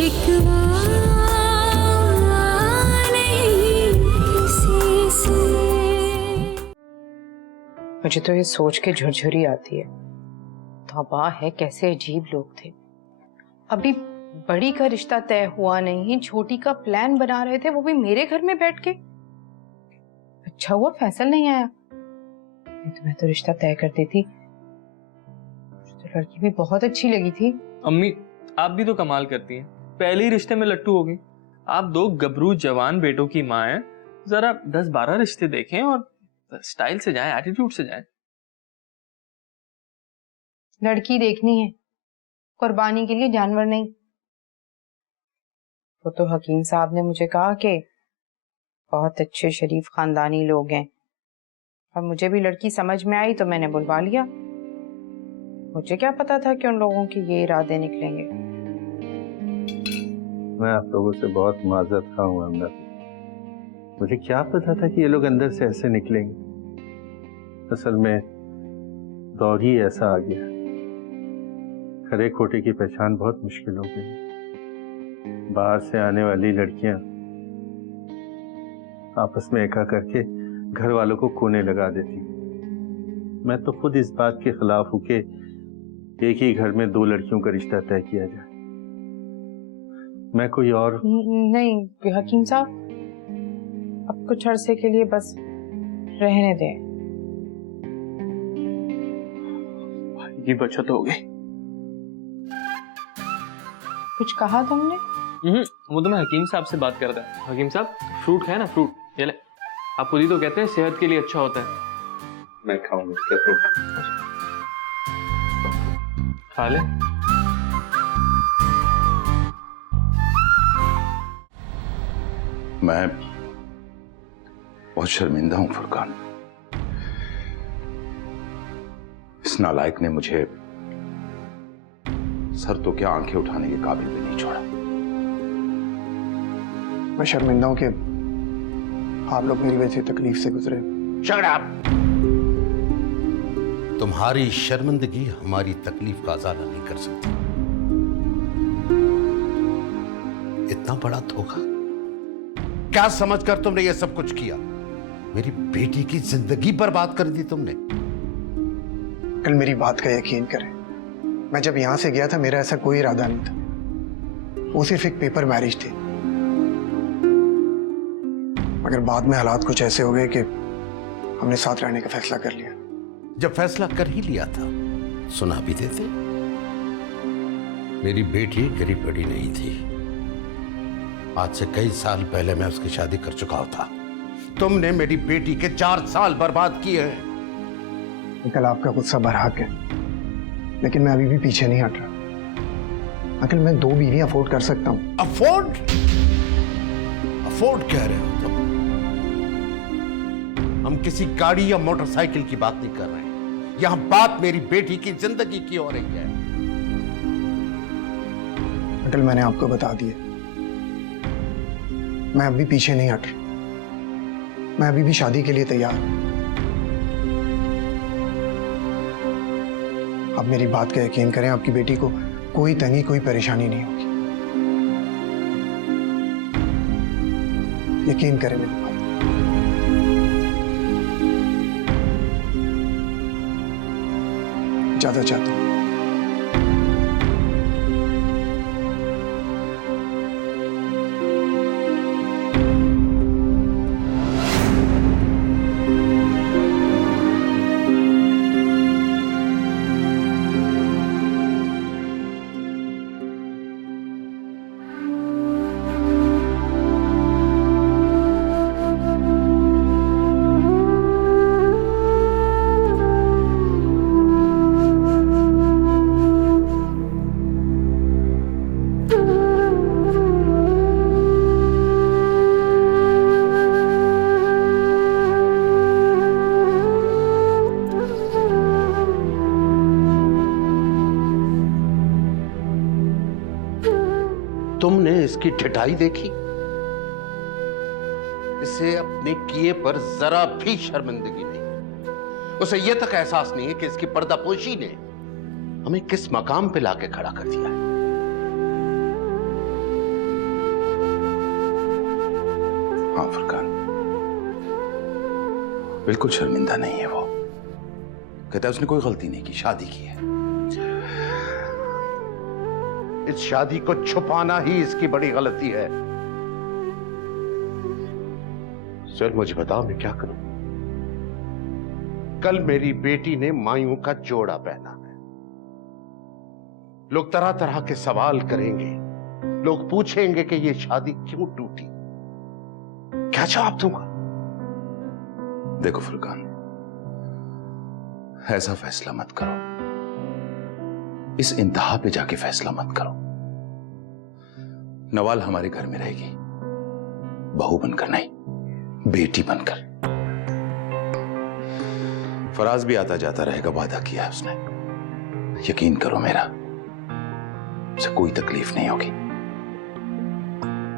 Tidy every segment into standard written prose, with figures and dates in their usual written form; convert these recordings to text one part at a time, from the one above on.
शिकवा नहीं किसी से। मुझे तो ये सोच के झुरझुरी आती है, तौबा है कैसे अजीब लोग थे। अभी बड़ी का रिश्ता तय हुआ नहीं, छोटी का प्लान बना रहे थे, वो भी मेरे घर में बैठ के। अच्छा हुआ फैसल नहीं आया, नहीं तो मैं तो रिश्ता तय कर देती। तो लड़की भी बहुत अच्छी लगी थी। अम्मी आप भी तो कमाल करती हैं, पहले ही रिश्ते में लट्टू हो गई। आप दो गबरू जवान बेटों की माँ हैं, जरा 10-12 रिश्ते देखें और स्टाइल से जाएं, एटीट्यूड से जाएं। लड़की देखनी है, कुर्बानी के लिए जानवर नहीं। वो तो हकीम साहब ने मुझे कहा कि बहुत अच्छे शरीफ खानदानी लोग हैं, और मुझे भी लड़की समझ में आई तो मैंने बुलवा लिया। मुझे क्या पता था कि उन लोगों के ये इरादे निकलेंगे। मैं आप लोगों से बहुत माजरत खा हूँ अमना, मुझे क्या पता था कि ये लोग अंदर से ऐसे निकलेंगे। असल में दौर ही ऐसा आ गया, खरे खोटे की पहचान बहुत मुश्किल हो गई। बाहर से आने वाली लड़कियां आपस में एका करके घर वालों को कोने लगा देती। मैं तो खुद इस बात के खिलाफ हूं कि एक ही घर में दो लड़कियों का रिश्ता तय किया जाए। मैं कोई और नहीं हकीम साहब, अब कुछ अरसे के लिए बस रहने दें। भाई की बचत हो गई। कुछ कहा तुमने? वो तो मैं हकीम साहब से बात कर रहा था। हकीम साहब फ्रूट खाए ना, फ्रूट ये ले। आप खुद ही तो कहते हैं सेहत के लिए अच्छा होता है। मैं खाऊंगा क्या फ्रूट? खा ले। मैं बहुत शर्मिंदा हूं फुरकान। इस नालायक ने मुझे सर तो क्या आंखें उठाने के काबिल भी नहीं छोड़ा। मैं शर्मिंदा हूं कि आप लोग मेरी वजह से तकलीफ से गुजरे। Shut up! तुम्हारी शर्मिंदगी हमारी तकलीफ का अजाला नहीं कर सकती। इतना बड़ा धोखा क्या समझकर तुमने यह सब कुछ किया? मेरी बेटी की जिंदगी बर्बाद कर दी तुमने। कल मेरी बात का यकीन करें, मैं जब यहां से गया था मेरा ऐसा कोई इरादा नहीं था, वो सिर्फ एक पेपर मैरिज थी। मगर बाद में हालात कुछ ऐसे हो गए कि हमने साथ रहने का फैसला कर लिया। जब फैसला कर ही लिया था सुना भी देते। मेरी बेटी गरीब बड़ी नहीं थी। आज से कई साल पहले मैं उसकी शादी कर चुका था। तुमने मेरी बेटी के 4 साल बर्बाद किए हैं। कल आपका गुस्सा बरहक है, लेकिन मैं अभी भी पीछे नहीं हट रहा। अकल मैं 2 बीवी अफोर्ड कर सकता हूं। अफोर्ड कह रहे हो तुम? हम किसी गाड़ी या मोटरसाइकिल की बात नहीं कर रहे हैं, यहां बात मेरी बेटी की जिंदगी की हो रही है। अकल मैंने आपको बता दिया, मैं अभी पीछे नहीं हट रहा। मैं अभी भी शादी के लिए तैयार हूं। आप मेरी बात का यकीन करें, आपकी बेटी को कोई तंगी कोई परेशानी नहीं होगी। यकीन करें मेरी बात। इजाजत चाहता हूं। तुमने इसकी ठिठाई देखी? इसे अपने किए पर जरा भी शर्मिंदगी नहीं। उसे यह तक एहसास नहीं है कि इसकी पर्दापोशी ने हमें किस मकाम पे लाके खड़ा कर दिया है। हूं फुरकान, बिल्कुल शर्मिंदा नहीं है वो। कहता है उसने कोई गलती नहीं की, शादी की है। इस शादी को छुपाना ही इसकी बड़ी गलती है। सर मुझे बताओ मैं क्या करूं? कल मेरी बेटी ने मायूं का जोड़ा पहना है। लोग तरह तरह के सवाल करेंगे, लोग पूछेंगे कि ये शादी क्यों टूटी। क्या जवाब दूंगा? देखो फुरकान, ऐसा फैसला मत करो, इस इंतहा पे जाके फैसला मत करो। नवाल हमारे घर में रहेगी, बहू बनकर नहीं, बेटी बनकर। फराज भी आता जाता रहेगा, वादा किया है उसने। यकीन करो मेरा, उसे कोई तकलीफ नहीं होगी।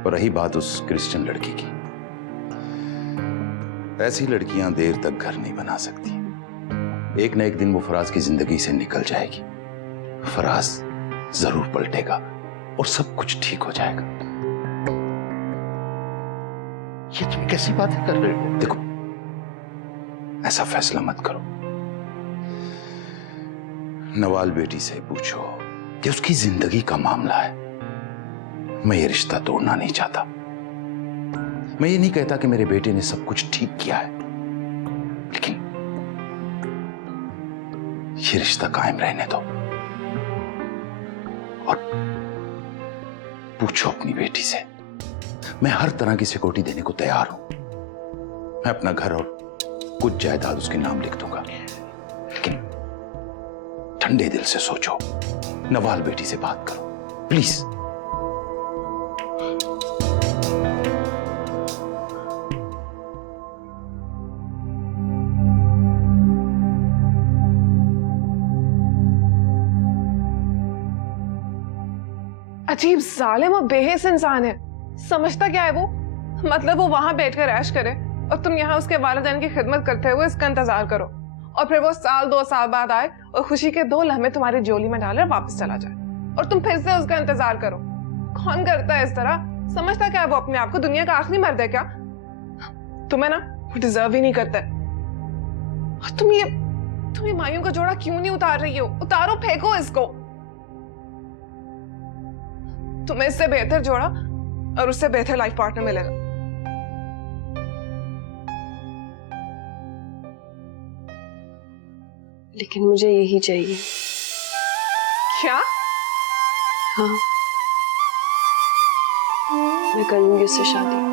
और रही बात उस क्रिश्चियन लड़की की, ऐसी लड़कियां देर तक घर नहीं बना सकती। एक न एक दिन वो फराज की जिंदगी से निकल जाएगी। फराज जरूर पलटेगा और सब कुछ ठीक हो जाएगा। ये तुम कैसी बातें कर रहे हो? देखो, ऐसा फैसला मत करो। नवाल बेटी से पूछो कि उसकी जिंदगी का मामला है। मैं ये रिश्ता तोड़ना नहीं चाहता। मैं ये नहीं कहता कि मेरे बेटे ने सब कुछ ठीक किया है, लेकिन ये रिश्ता कायम रहने दो। और पूछो अपनी बेटी से, मैं हर तरह की सिक्योरिटी देने को तैयार हूं। मैं अपना घर और कुछ जायदाद उसके नाम लिख दूंगा, लेकिन ठंडे दिल से सोचो, नवाल बेटी से बात करो प्लीज। अजीब जालिम और बेहिस इंसान है। समझता क्या है वो? मतलब वो वहां बैठकर ऐश करे और तुम यहाँ उसके वालिदैन की खिदमत करते हुए इसका इंतजार करो, और फिर वो साल 2 साल बाद आए और खुशी के 2 लम्हे तुम्हारी झोली में डालकर वापस चला जाए, और तुम फिर से उसका इंतजार करो। कौन करता है इस तरह? समझता क्या है वो अपने आप को दुनिया का आखिरी मर्द है क्या? तुम्हें ना डिजर्व ही नहीं करता। और तुम ये मायूं का जोड़ा क्यों नहीं उतार रही हो? उतारो, फेंको इसको। तुम्हें इससे बेहतर जोड़ा और उससे बेहतर लाइफ पार्टनर मिलेगा। लेकिन मुझे यही चाहिए। क्या? हाँ, मैं करूंगी उससे शादी।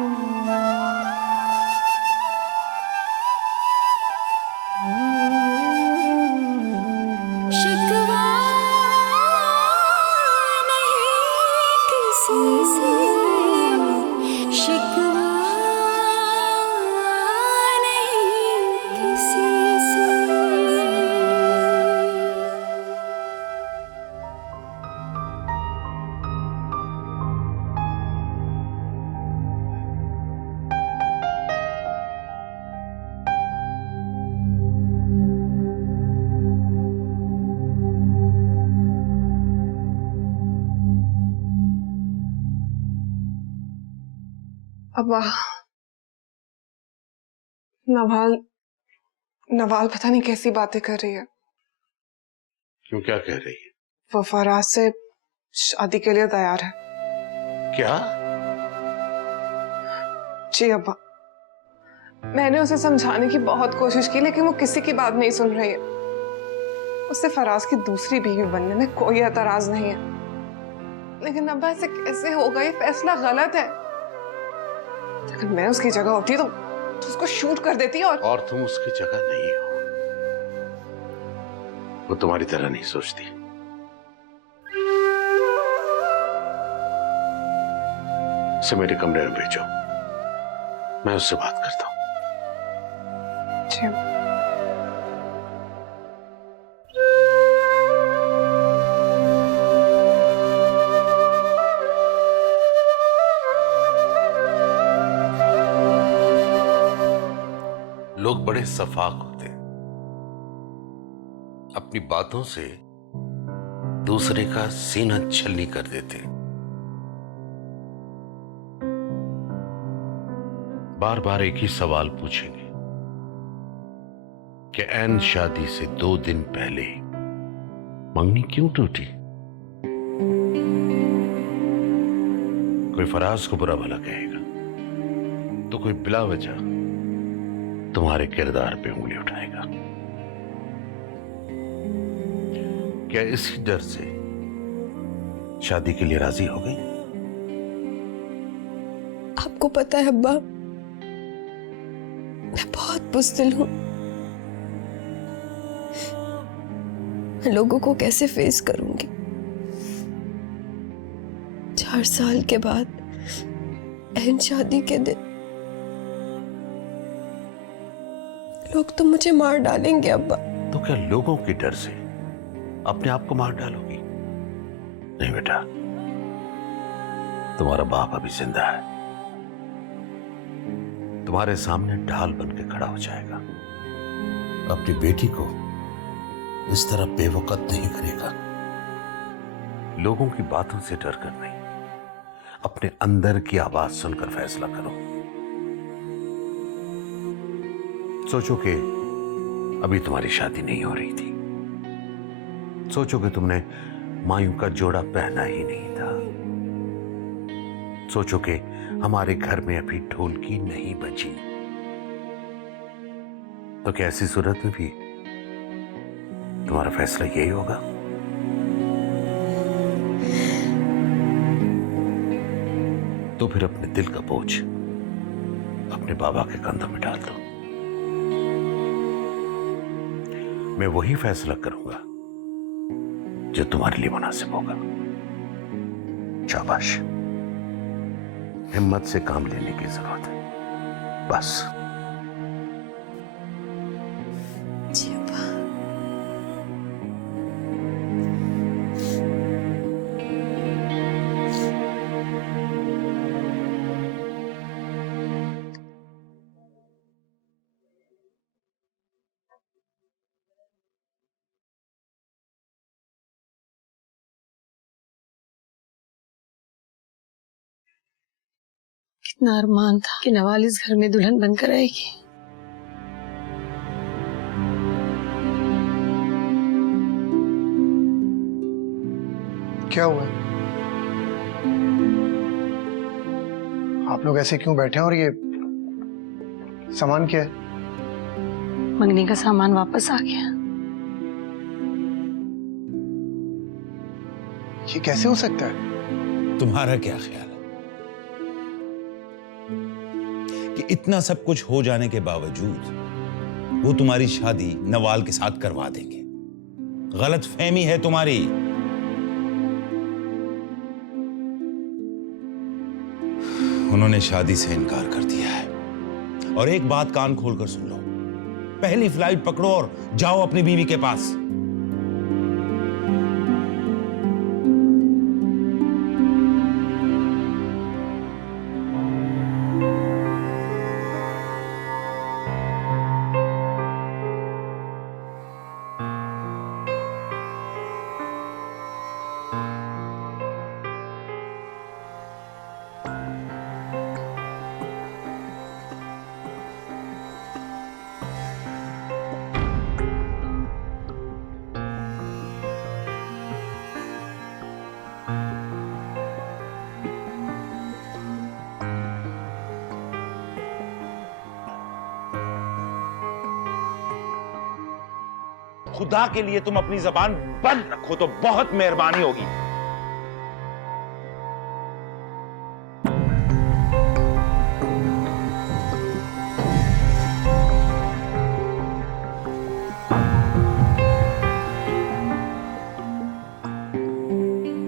शिकवा नहीं किसी से, शिकवा नहीं किसी से। अब नवाल पता नहीं कैसी बातें कर रही है। क्यों, क्या कह रही है? वो फराज से शादी के लिए तैयार है। क्या? जी अब्बा, मैंने उसे समझाने की बहुत कोशिश की, लेकिन वो किसी की बात नहीं सुन रही है। उसे फराज की दूसरी बीवी बनने में कोई एतराज नहीं है, लेकिन अब्बा ऐसे कैसे होगा? ये फैसला गलत है। अगर मैं उसकी जगह होती तो उसको शूट कर देती। और तुम उसकी जगह नहीं हो। वो तुम्हारी तरह नहीं सोचती। उसे मेरे कमरे में भेजो, मैं उससे बात करता हूं। जी। लोग बड़े सफाक होते हैं, अपनी बातों से दूसरे का सीना छलनी कर देते हैं। बार बार एक ही सवाल पूछेंगे कि ऐन शादी से 2 दिन पहले मंगनी क्यों टूटी? कोई फराज को बुरा भला कहेगा तो कोई बिला वजह तुम्हारे किरदार पे उंगली उठाएगा। क्या इसी डर से शादी के लिए राजी हो गई? आपको पता है अब्बा, मैं बहुत बुज़दिल हूं। मैं लोगों को कैसे फेस करूंगी? 4 साल के बाद ऐन शादी के दिन लोग तो मुझे मार डालेंगे अब्बा। तो क्या लोगों के डर से अपने आप को मार डालोगी? नहीं बेटा, तुम्हारा बाप अभी जिंदा है, तुम्हारे सामने ढाल बन के खड़ा हो जाएगा। अपनी बेटी को इस तरह बेवकूफ नहीं करेगा। लोगों की बातों से डर कर नहीं, अपने अंदर की आवाज सुनकर फैसला करो। सोचो कि अभी तुम्हारी शादी नहीं हो रही थी, सोचो कि तुमने मायूं का जोड़ा पहना ही नहीं था, सोचो कि हमारे घर में अभी ढोलकी नहीं बजी, तो क्या ऐसी सूरत में भी तुम्हारा फैसला यही होगा? तो फिर अपने दिल का बोझ अपने बाबा के कंधों में डाल दो। मैं वही फैसला करूंगा जो तुम्हारे लिए मुनासिब होगा। शाबाश, हिम्मत से काम लेने की जरूरत है, बस। जी अब्बा। कितना अरमान था कि नवाल इस घर में दुल्हन बनकर आएगी। क्या हुआ? आप लोग ऐसे क्यों बैठे हैं? और ये सामान क्या है? मंगनी का सामान वापस आ गया। ये कैसे हो सकता है? तुम्हारा क्या ख्याल है कि इतना सब कुछ हो जाने के बावजूद वो तुम्हारी शादी नवाल के साथ करवा देंगे? गलत फहमी है तुम्हारी। उन्होंने शादी से इनकार कर दिया है। और एक बात कान खोलकर सुन लो, पहली फ्लाइट पकड़ो और जाओ अपनी बीवी के पास। खुदा के लिए तुम अपनी जबान बंद रखो तो बहुत मेहरबानी होगी।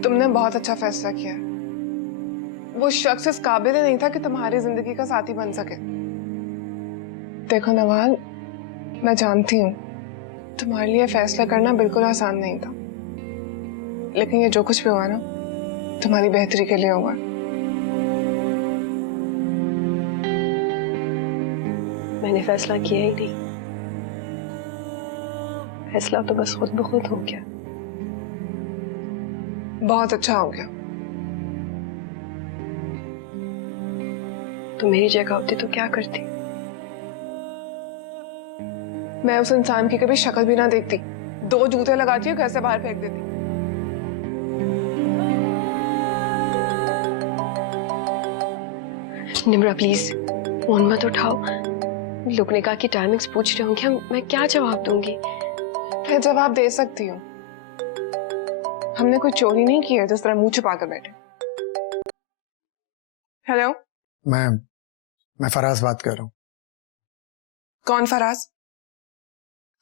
तुमने बहुत अच्छा फैसला किया। वो शख्स इस काबिल ही नहीं था कि तुम्हारी जिंदगी का साथी बन सके। देखो नवाल, मैं जानती हूँ तुम्हारे लिए फैसला करना बिल्कुल आसान नहीं था, लेकिन ये जो कुछ भी हुआ ना, तुम्हारी बेहतरी के लिए हुआ। मैंने फैसला किया ही नहीं, फैसला तो बस खुद ब खुद हो गया। बहुत अच्छा हो गया। तो मेरी जगह होती तो क्या करती? मैं उस इंसान की कभी शक्ल भी ना देखती, 2 जूते लगाती और घर से बाहर फेंक देती। निम्रा प्लीज फोन मत उठाओ। लोग ने कहा कि टाइमिंग्स पूछ रहे होंगे, मैं क्या जवाब दूंगी? मैं जवाब दे सकती हूँ। हमने कोई चोरी नहीं की है जिस तरह मुंह छुपा कर बैठे। हेलो, मैं फराज बात कर रहा हूँ। कौन फराज?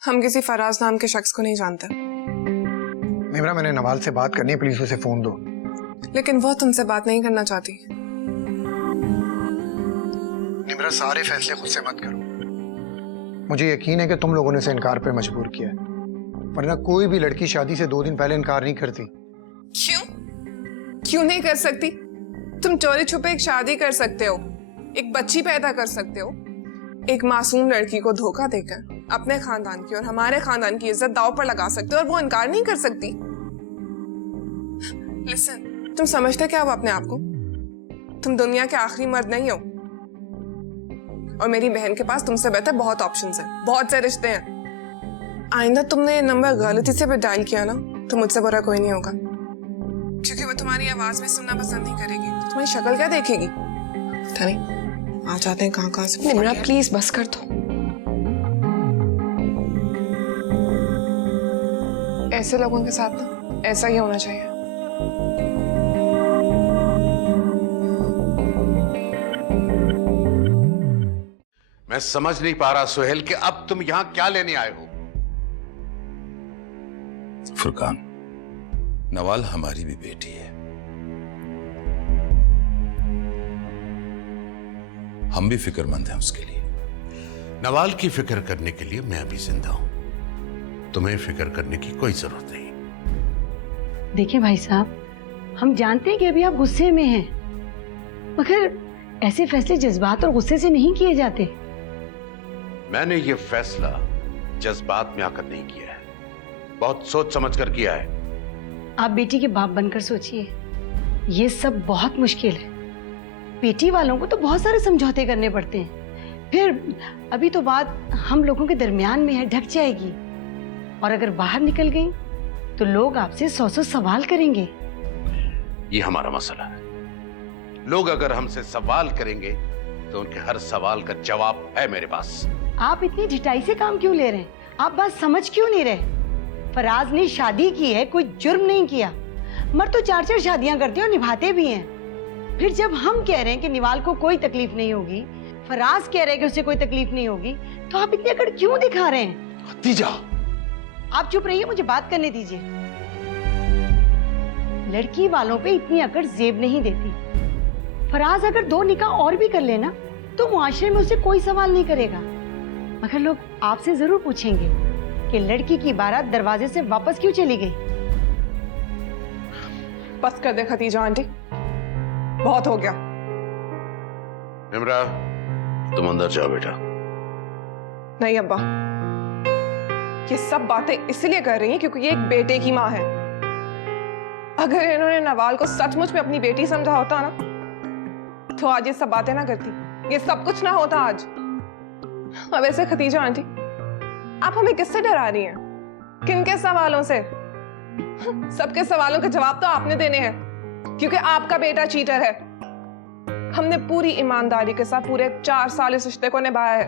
हम किसी फराज नाम के शख्स को नहीं जानते। निम्रा, मैंने नवाल से बात करनी है, प्लीज उसे फोन दो। लेकिन वो तुमसे बात नहीं करना चाहती। निम्रा, सारे फैसले खुद से मत करो। मुझे यकीन है कि तुम लोगों ने उसे इनकार पे मजबूर किया है, वरना कोई भी लड़की शादी से 2 दिन पहले इनकार नहीं करती। क्यों नहीं कर सकती? तुम चोरी छुपे एक शादी कर सकते हो, एक बच्ची पैदा कर सकते हो, एक मासूम लड़की को धोखा देकर अपने खानदान की और हमारे खानदान की इज्जत दांव पर लगा सकते हो और वो इनकार नहीं कर सकती। लिसन, तुम समझते क्या हो अपने आप को? तुम दुनिया के आखिरी मर्द नहीं हो और मेरी बहन के पास तुमसे बेहतर बहुत ऑप्शंस हैं, बहुत से रिश्ते हैं। आइंदा तुमने ये नंबर गलती से भी डायल किया ना तो मुझसे बुरा कोई नहीं होगा, क्योंकि वो तुम्हारी आवाज में सुनना पसंद नहीं करेगी। तो तुम्हारी शक्ल क्या देखेगी? पता नहीं आ जाते हैं कहाँ से। निम्रा प्लीज बस कर दो। ऐसे लोगों के साथ ना ऐसा ही होना चाहिए। मैं समझ नहीं पा रहा सुहेल कि अब तुम यहां क्या लेने आए हो। फुरकान, नवाल हमारी भी बेटी है, हम भी फिक्रमंद हैं उसके लिए। नवाल की फिक्र करने के लिए मैं अभी जिंदा हूं, तुम्हें फिक्र करने की कोई जरूरत नहीं। देखिए भाई साहब, हम जानते हैं कि अभी आप गुस्से में हैं, मगर ऐसे फैसले जज्बात और गुस्से से नहीं किए जाते। मैंने ये फैसला जज्बात में आकर नहीं किया है, बहुत सोच समझ कर किया है। आप बेटी के बाप बनकर सोचिए, ये सब बहुत मुश्किल है। बेटी वालों को तो बहुत सारे समझौते करने पड़ते हैं, फिर अभी तो बात हम लोगों के दरमियान में है, ढक जाएगी। और अगर बाहर निकल गई तो लोग आपसे 100 सवाल करेंगे। ये हमारा मसला है, लोग अगर हमसे सवाल करेंगे तो उनके हर सवाल का जवाब है मेरे पास। आप इतनी ढिठाई से काम क्यों ले रहे हैं? आप बात समझ क्यों नहीं रहे? फराज ने शादी की है, कोई जुर्म नहीं किया। मर्द तो 4-4 शादियां करते हैं और निभाते भी हैं। फिर जब हम कह रहे हैं कि निवाल को कोई तकलीफ नहीं होगी, फराज कह रहे हैं कि उसे कोई तकलीफ नहीं होगी, तो आप इतनी अकड़ क्यों दिखा रहे हैं? हतीजा, आप चुप रहिए, मुझे बात करने दीजिए। लड़की वालों पे इतनी अकड़ जेब नहीं देती। फराज अगर 2 निकाह और भी कर लेना तो मुआशरे में उसे कोई सवाल नहीं करेगा, मगर लोग आपसे जरूर पूछेंगे कि लड़की की बारात दरवाजे से वापस क्यों चली गई। बस कर दे खतीजा आंटी, बहुत हो गया। निम्रा, तुम अंदर जाओ बेटा। नहीं अब्बा, ये सब बातें इसलिए कर रही हैं क्योंकि ये एक बेटे की माँ है। अगर इन्होंने नवाल को सचमुच में अपनी बेटी समझा होता ना तो आज ये सब बातें ना करती, ये सब कुछ ना होता आज। अब ऐसे खतीजा आंटी, आप हमें किससे डरा रही हैं? किनके सवालों से? सबके सवालों के जवाब तो आपने देने हैं, क्योंकि आपका बेटा चीटर है। हमने पूरी ईमानदारी के साथ पूरे 4 साल इस रिश्ते को निभाया है,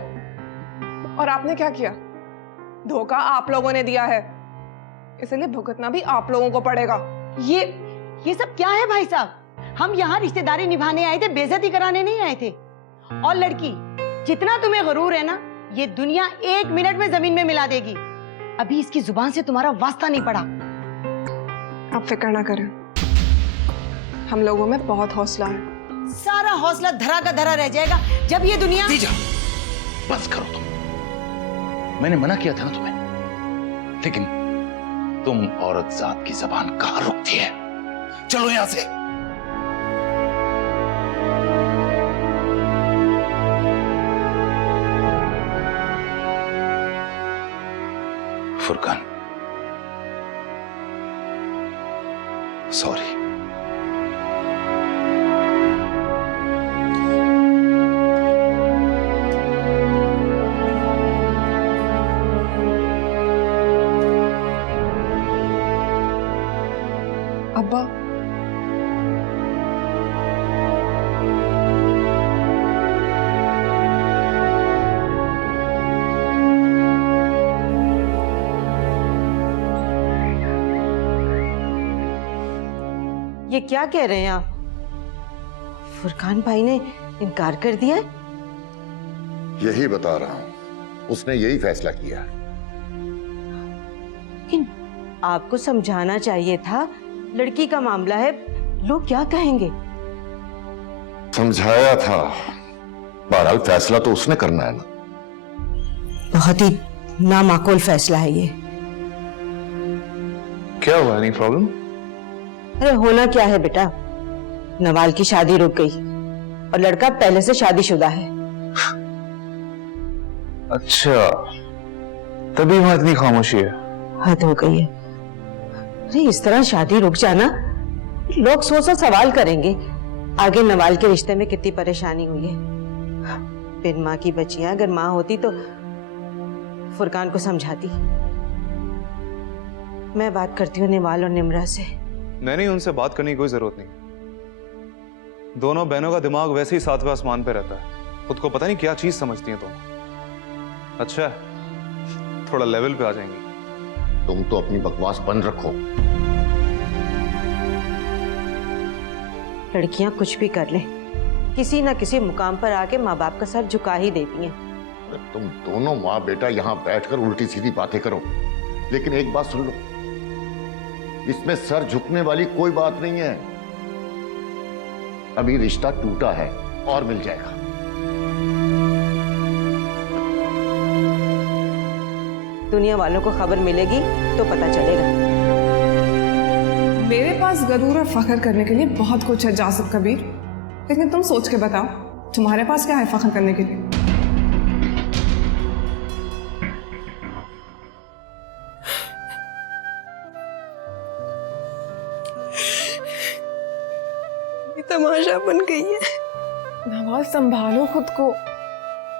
और आपने क्या किया? धोखा आप लोगों ने दिया है, इसलिए भुगतना भी आप लोगों को पड़ेगा। ये सब क्या है भाई साहब? हम यहाँ रिश्तेदारी निभाने आए थे, बेइज्जती कराने नहीं आए थे। और लड़की, जितना तुम्हें गरूर है ना, ये दुनिया 1 मिनट में जमीन में मिला देगी। अभी इसकी जुबान से तुम्हारा वास्ता नहीं पड़ा। आप फिक्र ना करें, हम लोगों में बहुत हौसला है। सारा हौसला धरा का धरा रह जाएगा जब ये दुनिया। बस करो तुम, मैंने मना किया था ना तुम्हें, लेकिन तुम औरत जात की जबान कहां रुकती है। चलो यहां से। फुरकान, सॉरी। अब्बा ये क्या कह रहे हैं आप? फुरकान भाई ने इनकार कर दिया है? यही बता रहा हूं, उसने यही फैसला किया है। लेकिन आपको समझाना चाहिए था, लड़की का मामला है, लोग क्या कहेंगे? समझाया था, बहरहाल फैसला तो उसने करना है ना। बहुत ही नामाकूल फैसला है ये। क्या हुआ, एनी प्रॉब्लम? अरे होना क्या है बेटा, नवाल की शादी रुक गई और लड़का पहले से शादीशुदा है। अच्छा, तभी वहां इतनी खामोशी है। हद हो गई है। अरे इस तरह शादी रुक जाना, लोग सौ सवाल करेंगे। आगे नवाल के रिश्ते में कितनी परेशानी हुई है। बिन माँ की बच्चियां अगर माँ होती तो फुरकान को समझाती। मैं बात करती हूँ निवाल और निम्रा से। नहीं, उनसे बात करने की कोई जरूरत नहीं। दोनों बहनों का दिमाग वैसे ही सातवें आसमान पे रहता है। खुद को पता नहीं क्या चीज समझती हैं दोनों। अच्छा, थोड़ा लेवल पे आ जाएंगी। तुम तो अपनी बकवास बंद रखो। लड़कियां कुछ भी कर लें, किसी न किसी मुकाम पर आके माँ बाप का सर झुका ही देती हैं। तुम दोनों माँ बेटा यहाँ बैठकर उल्टी सीधी बातें करो, लेकिन एक बात सुन लो, इसमें सर झुकने वाली कोई बात नहीं है। अभी रिश्ता टूटा है और मिल जाएगा। दुनिया वालों को खबर मिलेगी तो पता चलेगा। मेरे पास गरूर और फख्र करने के लिए बहुत कुछ है जासिब कबीर, लेकिन तुम सोच के बताओ, तुम्हारे पास क्या है फख्र करने के लिए? तमाशा बन गई है। नवाज संभालो खुद को,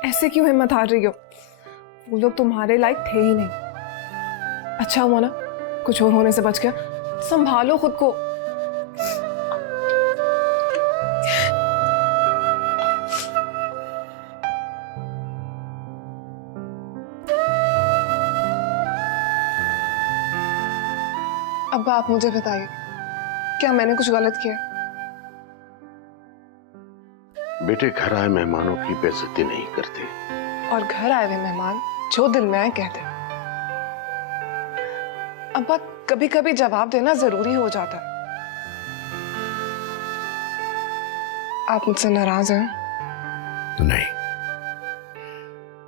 ऐसे क्यों हिम्मत हार रही हो? वो लोग तुम्हारे लायक थे ही नहीं। अच्छा हुआ ना कुछ और होने से बच गया। संभालो खुद को। अब आप मुझे बताइए, क्या मैंने कुछ गलत किया? बेटे, घर आए मेहमानों की बेइज्जती नहीं करते। और घर आए हुए मेहमान जो दिल में आए कहते। अब्बा, कभी कभी जवाब देना जरूरी हो जाता है। आप मुझसे नाराज हैं? नहीं,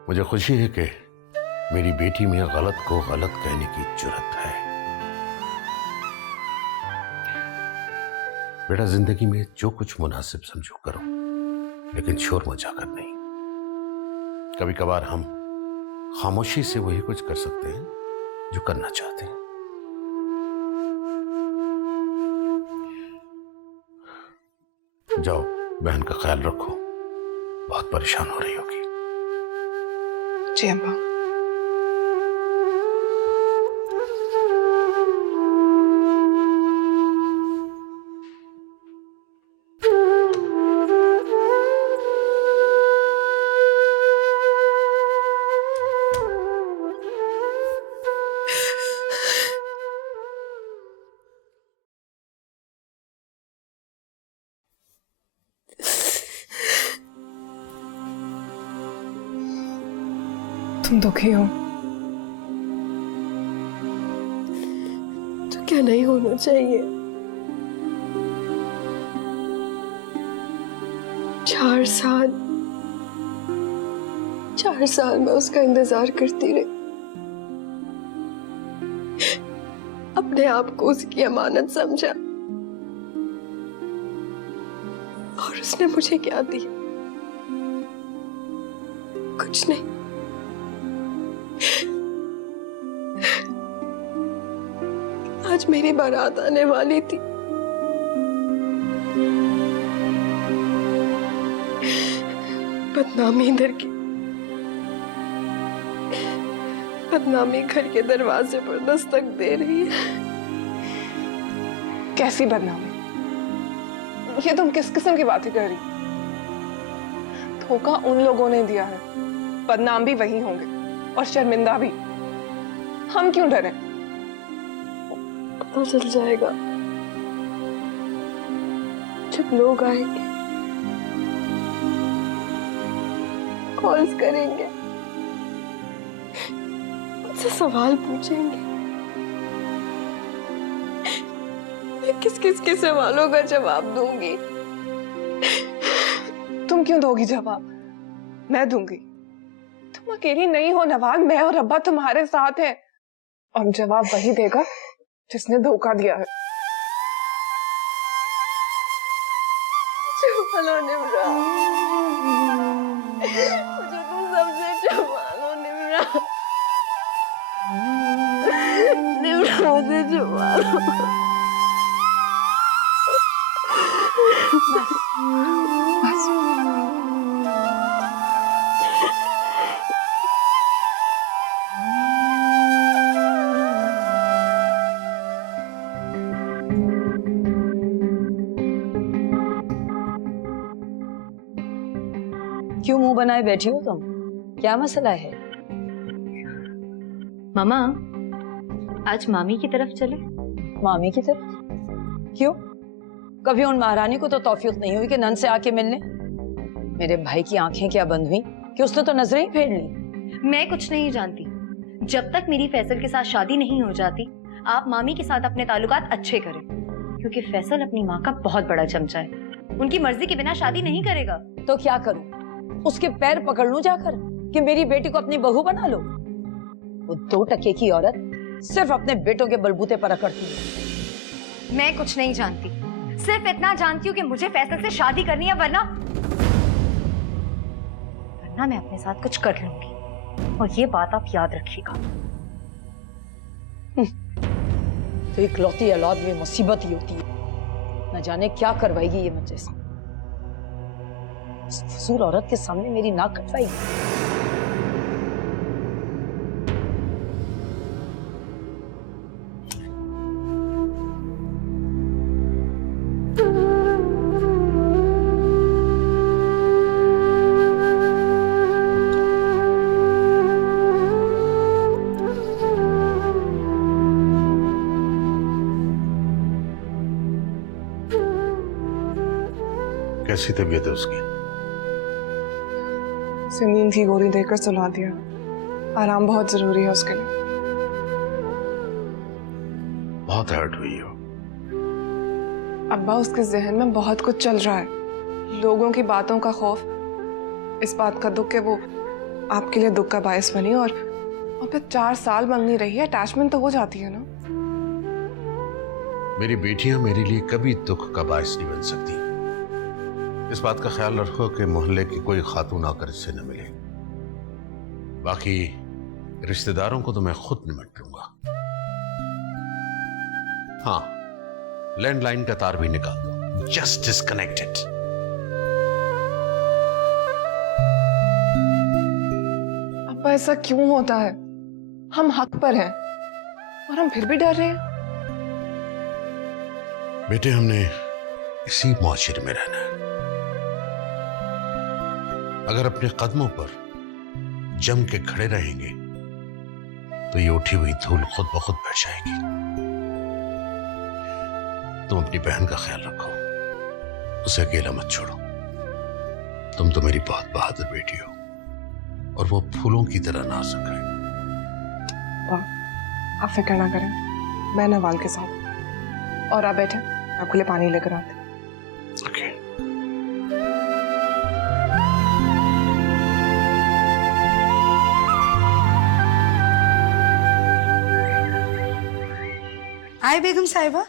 मुझे खुशी है कि मेरी बेटी में गलत को गलत कहने की जुर्रत है। बेटा, जिंदगी में जो कुछ मुनासिब समझो करो, लेकिन शोर मचाकर नहीं। कभी कभार हम खामोशी से वही कुछ कर सकते हैं जो करना चाहते हैं। जाओ, बहन का ख्याल रखो, बहुत परेशान हो रही होगी। जी अब्बा। तुम दुखी हो तो क्या नहीं होना चाहिए? 4 साल मैं उसका इंतजार करती रही, अपने आप को उसकी अमानत समझा, और उसने मुझे क्या दिया? कुछ नहीं। आज मेरी बारात आने वाली थी, बदनामी इधर की, बदनामी घर के दरवाजे पर दस्तक दे रही है। कैसी बदनामी? ये तुम किस किस्म की बातें कर रही? धोखा उन लोगों ने दिया है, बदनाम भी वही होंगे और शर्मिंदा भी। हम क्यों डरे? पता चल जाएगा जब लोग आएंगे, कॉल्स करेंगे, मुझसे सवाल पूछेंगे। मैं किस किस के सवालों का जवाब दूंगी? तुम क्यों दोगी जवाब? मैं दूंगी। तुम अकेली नहीं हो नवाज, मैं और अब्बा तुम्हारे साथ हैं। और जवाब वही देगा जिसने धोखा दिया है। चलो निम्रा, मुझे तुम सबसे छुपा निम्रा। निम्रा मुझे छुपा लो। क्यों मुंह बनाए बैठी हो तुम? क्या मसला है? मामा, आज मामी की तरफ चले? मामी की तरफ? क्यों? कभी उन महारानी को तो तौफीक नहीं हुई कि नन से आके मिलने? मेरे भाई की आंखें क्या बंद हुई कि उसने तो नजरें ही फेर ली। मैं कुछ नहीं जानती। जब तक मेरी फैसल के साथ शादी नहीं हो जाती, आप मामी के साथ अपने ताल्लुकात अच्छे करें, क्योंकि फैसल अपनी माँ का बहुत बड़ा चमचा है। उनकी मर्जी के बिना शादी नहीं करेगा। तो क्या करूं? उसके पैर पकड़ लूं जाकर कि मेरी बेटी को अपनी बहू बना लो? वो 2 टके की औरत सिर्फ अपने बेटों के बलबूते पर अकड़ती है। मैं कुछ नहीं जानती, सिर्फ इतना जानती हूँ कि मुझे फैसल से शादी करनी है, वरना मैं अपने साथ कुछ कर लूंगी। और ये बात आप याद रखिएगा। तो इकलौती औलाद में मुसीबत ही होती है। न जाने क्या करवाएगी ये मुझे से। फजूल औरत के सामने मेरी नाक कटवाएगी। कैसी तबीयत है उसकी? उसे नींद की गोली देकर सुला दिया। आराम बहुत जरूरी है उसके लिए। बहुत हर्ट हुई हो। अब्बा, उसके जहन में बहुत कुछ चल रहा है। लोगों की बातों का खौफ, इस बात का दुख कि वो आपके लिए दुख का बायस बनी। और फिर 4 साल मंगनी रही है, अटैचमेंट तो हो जाती है ना। मेरी बेटियां मेरे लिए कभी दुख का बायस नहीं बन सकती। इस बात का ख्याल रखो कि मोहल्ले की कोई खातून आकर इससे न मिले। बाकी रिश्तेदारों को तो मैं खुद निमट लूंगा। हाँ, लैंडलाइन का तार भी निकाल दो। Just disconnected. अब्बा, ऐसा क्यों होता है? हम हक पर हैं और हम फिर भी डर रहे हैं। बेटे, हमने इसी मुआशरे में रहना है। अगर अपने कदमों पर जम के खड़े रहेंगे तो ये उठी हुई धूल खुद ब खुद बैठ जाएगी। तुम अपनी बहन का ख्याल रखो, उसे अकेला मत छोड़ो। तुम तो मेरी बहुत बहादुर बेटी हो और वो फूलों की तरह नाजुक है। आप फिक्र ना करें, मैं नवाल के साथ। और आप बैठे, आपके लिए पानी लेकर आते। ओके। आए बेगम साहिबा,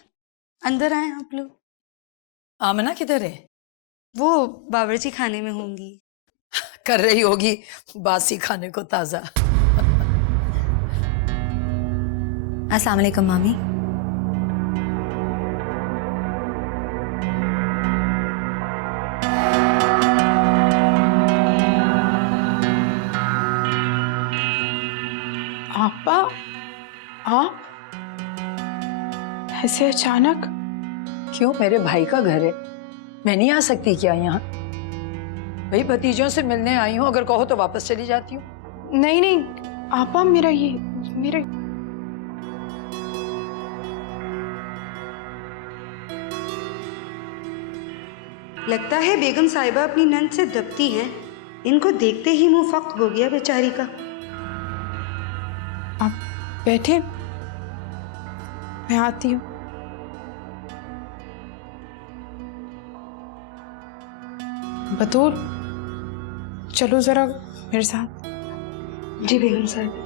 अंदर आए आप लोग। आमना किधर है? वो बावर्ची खाने में होंगी। कर रही होगी बासी खाने को ताजा। अस्सलाम वालेकुम मामी। आपा, आप ऐसे अचानक? क्यों? मेरे भाई का घर है, मैं नहीं आ सकती क्या यहाँ? भाई भतीजों से मिलने आई हूँ, अगर कहो तो वापस चली जाती हूँ। नहीं नहीं आपा, मेरा लगता है बेगम साहिबा अपनी नंद से दबती हैं। इनको देखते ही मुंह फक हो गया बेचारी का। आप बैठे, मैं आती हूँ। बतूल, चलो जरा मेरे साथ। जी बेगम साहिबा।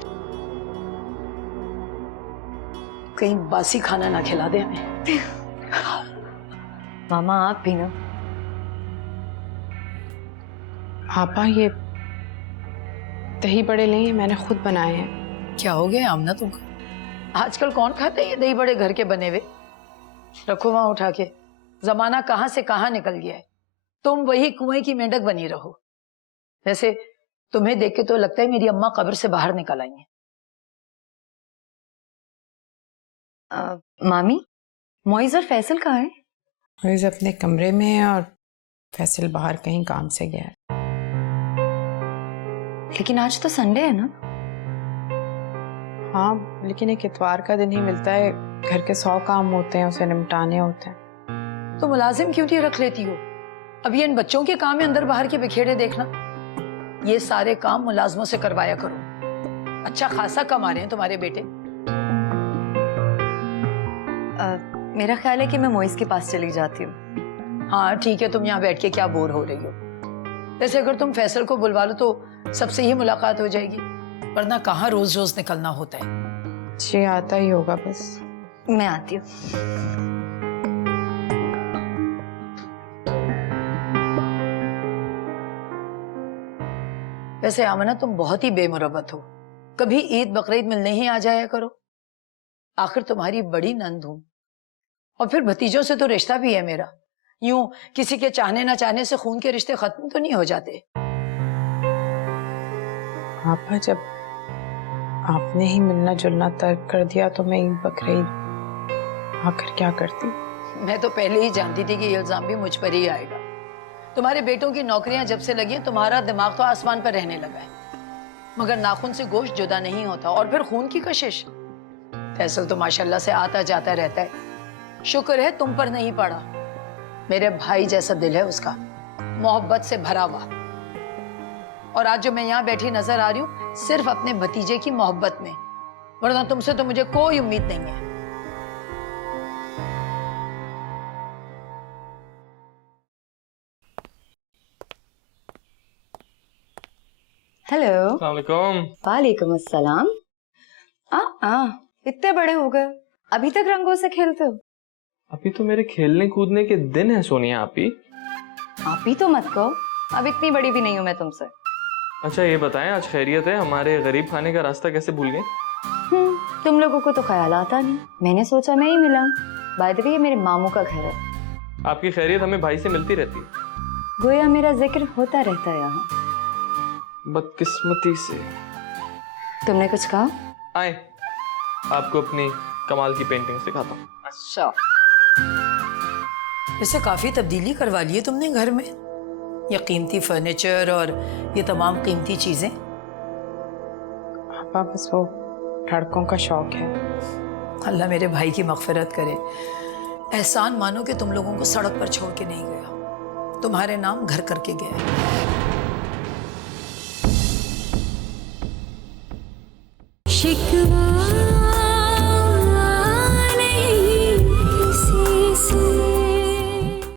कहीं बासी खाना ना खिला दे हमें। मामा आप भी ना। आपा ये दही बड़े नहीं, मैंने खुद बनाए हैं। क्या हो गया आमना तुमको? आजकल कौन खाता है ये दही बड़े घर के बने हुए? रखो वहां उठा के। जमाना कहां से कहां निकल गया है, तुम वही कुएं की मेंढक बनी रहो। वैसे तुम्हें देख के तो लगता है मेरी अम्मा कब्र से बाहर निकल आई हैं। मामी, मोइज और फैसल कहाँ है? मोइज अपने कमरे में है और फैसल बाहर कहीं काम से गया है। लेकिन आज तो संडे है ना? हाँ, लेकिन एक इतवार का दिन ही मिलता है, घर के 100 काम होते हैं, उसे निपटाने होते हैं। तो मुलाजिम क्यों नहीं रख लेती हो? अब ये इन बच्चों के काम है अंदर बाहर के बिखेरे देखना। ये सारे काम मुलाजमों से करवाया करो। अच्छा खासा कमा रहे हैं तुम्हारे बेटे। मेरा ख्याल है कि मैं मोइज के पास चली जाती हूँ। हाँ ठीक है, तुम यहाँ बैठ के क्या बोर हो रही हो? वैसे अगर तुम फैसल को बुलवा लो तो सबसे ही मुलाकात हो जाएगी, वरना कहाँ रोज रोज निकलना होता है। जी आता ही होगा बस। मैं आती हूँ। वैसे आमना तुम बहुत ही बेमुरब्बत हो, कभी ईद बकरीद मिलने ही आ जाया करो। आखिर तुम्हारी बड़ी नंद हूं, और फिर भतीजों से तो रिश्ता भी है मेरा। यूं किसी के चाहने ना चाहने से खून के रिश्ते खत्म तो नहीं हो जाते। आपा, जब आपने ही मिलना जुलना तर्क कर दिया तो मैं ईद बकरीद आखिर क्या करती? मैं तो पहले ही जानती थी कि ये इल्जाम भी मुझ पर ही आएगा। तुम्हारे बेटों की नौकरियां जब से लगी हैं, तुम्हारा दिमाग तो आसमान पर रहने लगा है, मगर नाखून से गोश्त जुदा नहीं होता। और फिर खून की कशिश। फैसल तो माशाल्लाह से आता जाता रहता है, शुक्र है तुम पर नहीं पड़ा। मेरे भाई जैसा दिल है उसका, मोहब्बत से भरा हुआ। और आज जो मैं यहाँ बैठी नजर आ रही हूँ, सिर्फ अपने भतीजे की मोहब्बत में, वरना तुमसे तो मुझे कोई उम्मीद नहीं है। हेलो। अस्सलाम वालेकुम। वालेकुम अस्सलाम। इतने बड़े हो गए, अभी तक रंगों से खेलते हो? अभी तो मेरे खेलने कूदने के दिन है सोनिया। आप ही तो मत कहो, अब इतनी बड़ी भी नहीं हूँ मैं तुमसे। अच्छा ये बताएं, आज खैरियत है? हमारे गरीब खाने का रास्ता कैसे भूल गए? तुम लोगों को तो ख्याल आता नहीं, मैंने सोचा मैं ही मिलाऊं। बाय द वे ये मेरे मामू का घर है। आपकी खैरियत हमें भाई से मिलती रहती है, गोया मेरा जिक्र होता रहता है यहाँ। बदकिस्मती से। तुमने कुछ कहा? आए, आपको अपनी कमाल की पेंटिंग सिखाता हूँ। अच्छा। वैसे काफी तब्दीली करवा ली है तुमने घर में, ये कीमती फर्नीचर और ये तमाम कीमती चीजें। आपा, बस वो लड़कों का शौक है। अल्लाह मेरे भाई की मगफिरत करे। एहसान मानो कि तुम लोगों को सड़क पर छोड़ के नहीं गया, तुम्हारे नाम घर करके गया। शिकवा